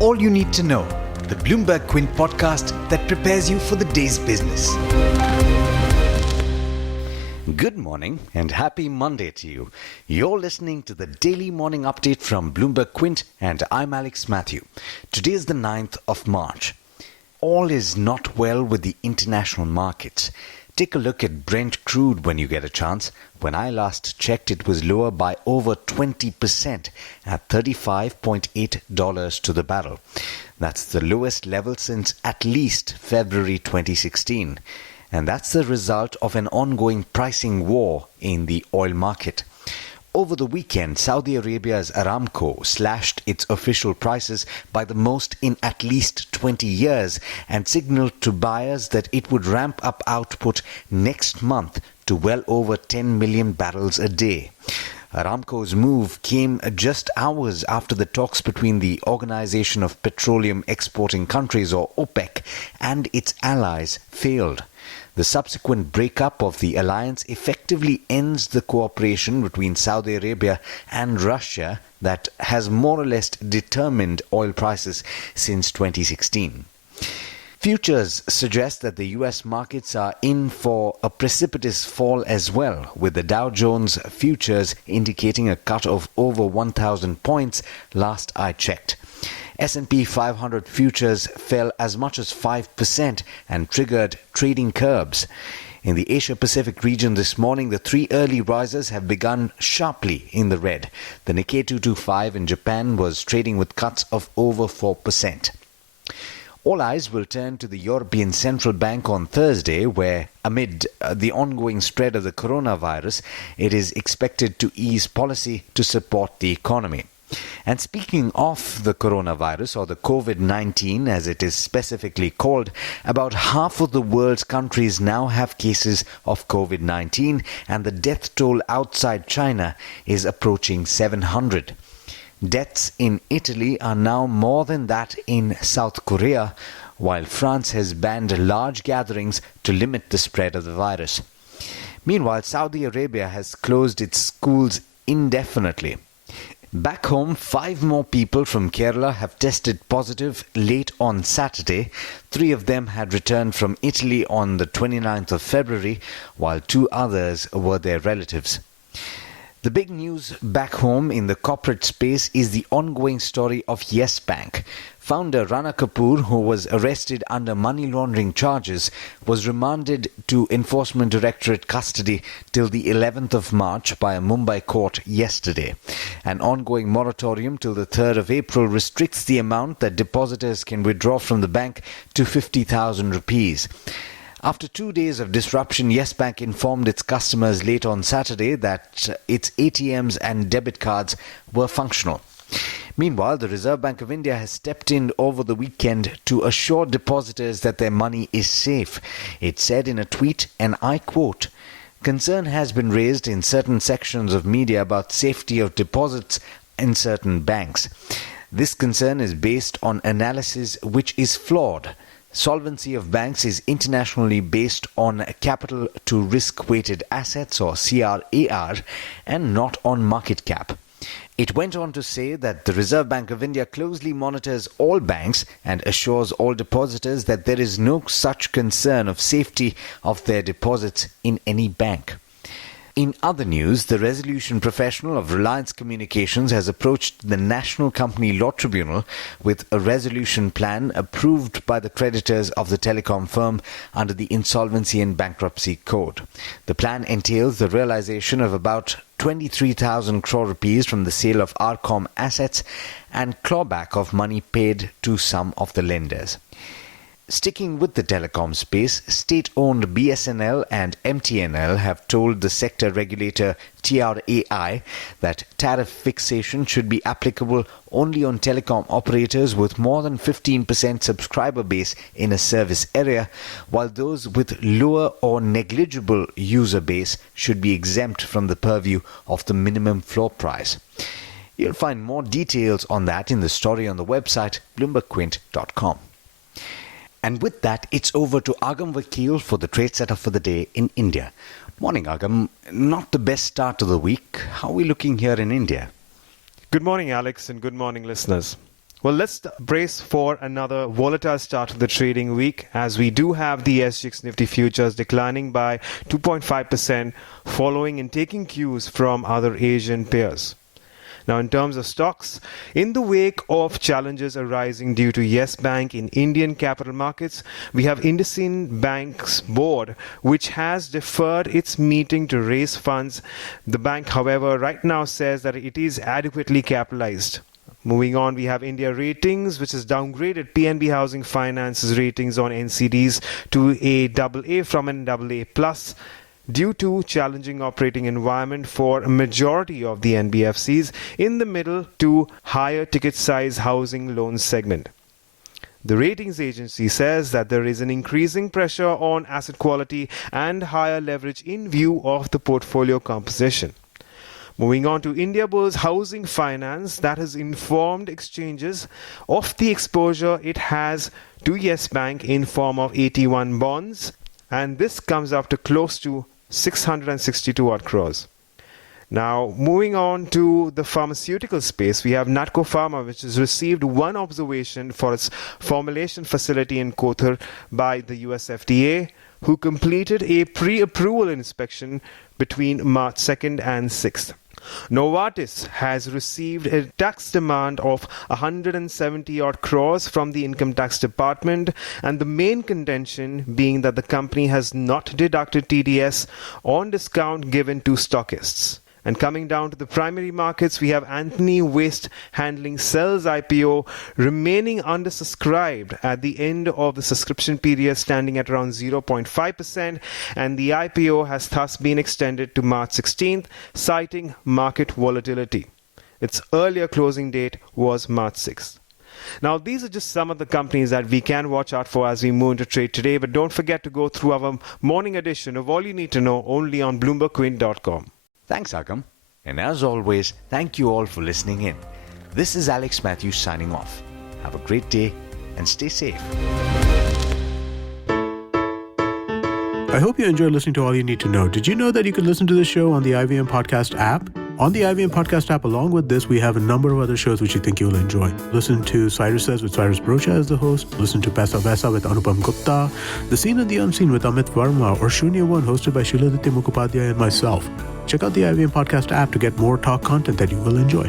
all you need to know, the Bloomberg Quint podcast that prepares you for the day's business. Good morning and happy Monday to you. You're listening to the daily morning update from Bloomberg Quint and I'm Alex Matthew. Today is the 9th of March. All is not well with the international markets. Take a look at Brent crude when you get a chance. When I last checked, it was lower by over 20% at $35.8 to the barrel. That's the lowest level since at least February 2016. And that's the result of an ongoing pricing war in the oil market. Over the weekend, Saudi Arabia's Aramco slashed its official prices by the most in at least 20 years and signaled to buyers that it would ramp up output next month to well over 10 million barrels a day. Aramco's move came just hours after the talks between the Organization of Petroleum Exporting Countries, or OPEC, and its allies failed. The subsequent breakup of the alliance effectively ends the cooperation between Saudi Arabia and Russia that has more or less determined oil prices since 2016. Futures suggest that the U.S. markets are in for a precipitous fall as well, with the Dow Jones futures indicating a cut of over 1,000 points last I checked. S&P 500 futures fell as much as 5% and triggered trading curbs. In the Asia-Pacific region this morning, the three early risers have begun sharply in the red. The Nikkei 225 in Japan was trading with cuts of over 4%. All eyes will turn to the European Central Bank on Thursday, where, amid the ongoing spread of the coronavirus, it is expected to ease policy to support the economy. And speaking of the coronavirus, or the COVID-19 as it is specifically called, about half of the world's countries now have cases of COVID-19, and the death toll outside China is approaching 700. Deaths in Italy are now more than that in South Korea, while France has banned large gatherings to limit the spread of the virus. Meanwhile, Saudi Arabia has closed its schools indefinitely. Back home, 5 more people from Kerala have tested positive late on Saturday. 3 of them had returned from Italy on the 29th of February, while 2 others were their relatives. The big news back home in the corporate space is the ongoing story of Yes Bank. Founder Rana Kapoor, who was arrested under money laundering charges, was remanded to Enforcement Directorate custody till the 11th of March by a Mumbai court yesterday. An ongoing moratorium till the 3rd of April restricts the amount that depositors can withdraw from the bank to 50,000 rupees. After 2 days of disruption, Yes Bank informed its customers late on Saturday that its ATMs and debit cards were functional. Meanwhile, the Reserve Bank of India has stepped in over the weekend to assure depositors that their money is safe. It said in a tweet, and I quote, "Concern has been raised in certain sections of media about safety of deposits in certain banks. This concern is based on analysis which is flawed. Solvency of banks is internationally based on capital to risk-weighted assets, or CRAR, and not on market cap." It went on to say that the Reserve Bank of India closely monitors all banks and assures all depositors that there is no such concern of safety of their deposits in any bank. In other news, the resolution professional of Reliance Communications has approached the National Company Law Tribunal with a resolution plan approved by the creditors of the telecom firm under the Insolvency and Bankruptcy Code. The plan entails the realization of about 23,000 crore rupees from the sale of Arcom assets and clawback of money paid to some of the lenders. Sticking with the telecom space, state-owned BSNL and MTNL have told the sector regulator TRAI that tariff fixation should be applicable only on telecom operators with more than 15% subscriber base in a service area, while those with lower or negligible user base should be exempt from the purview of the minimum floor price. You'll find more details on that in the story on the website bloombergquint.com. And with that, it's over to Agam Vakil for the trade setup for the day in India. Morning, Agam. Not the best start to the week. How are we looking here in India? Good morning, Alex, and good morning, listeners. Well, let's brace for another volatile start to the trading week, as we do have the SGX Nifty futures declining by 2.5% following and taking cues from other Asian peers. Now, in terms of stocks, in the wake of challenges arising due to Yes Bank in Indian capital markets, we have IndusInd Bank's board, which has deferred its meeting to raise funds. The bank, however, right now says that it is adequately capitalized. Moving on, we have India Ratings, which has downgraded PNB Housing Finance's ratings on NCDs to a AA from an AA plus, due to challenging operating environment for a majority of the NBFCs in the middle to higher ticket size housing loan segment. The ratings agency says that there is an increasing pressure on asset quality and higher leverage in view of the portfolio composition. Moving on to Indiabulls Housing Finance, that has informed exchanges of the exposure it has to Yes Bank in form of AT1 bonds, and this comes up to close to 662 odd crores. Now, moving on to the pharmaceutical space, we have Natco Pharma, which has received one observation for its formulation facility in Kothur by the US FDA, who completed a pre-approval inspection between March 2nd and 6th. Novartis has received a tax demand of 170 odd crores from the income tax department, and the main contention being that the company has not deducted TDS on discount given to stockists. And coming down to the primary markets, we have Antony Waste Handling Cell's IPO remaining undersubscribed at the end of the subscription period, standing at around 0.5%, and the IPO has thus been extended to March 16th, citing market volatility. Its earlier closing date was March 6th. Now, these are just some of the companies that we can watch out for as we move into trade today, but don't forget to go through our morning edition of All You Need to Know only on BloombergQuint.com. Thanks, Agam. And as always, thank you all for listening in. This is Alex Matthews signing off. Have a great day and stay safe. I hope you enjoyed listening to All You Need to Know. Did you know that you can listen to the show on the IVM Podcast app? On the IVM Podcast app, along with this, we have a number of other shows which you think you'll enjoy. Listen to Cyrus Says with Cyrus Brocha as the host. Listen to Paisa Vaisa with Anupam Gupta. The Scene and the Unseen with Amit Verma, or Shunya One hosted by Shiladitya Mukhopadhyay and myself. Check out the IVM Podcast app to get more talk content that you will enjoy.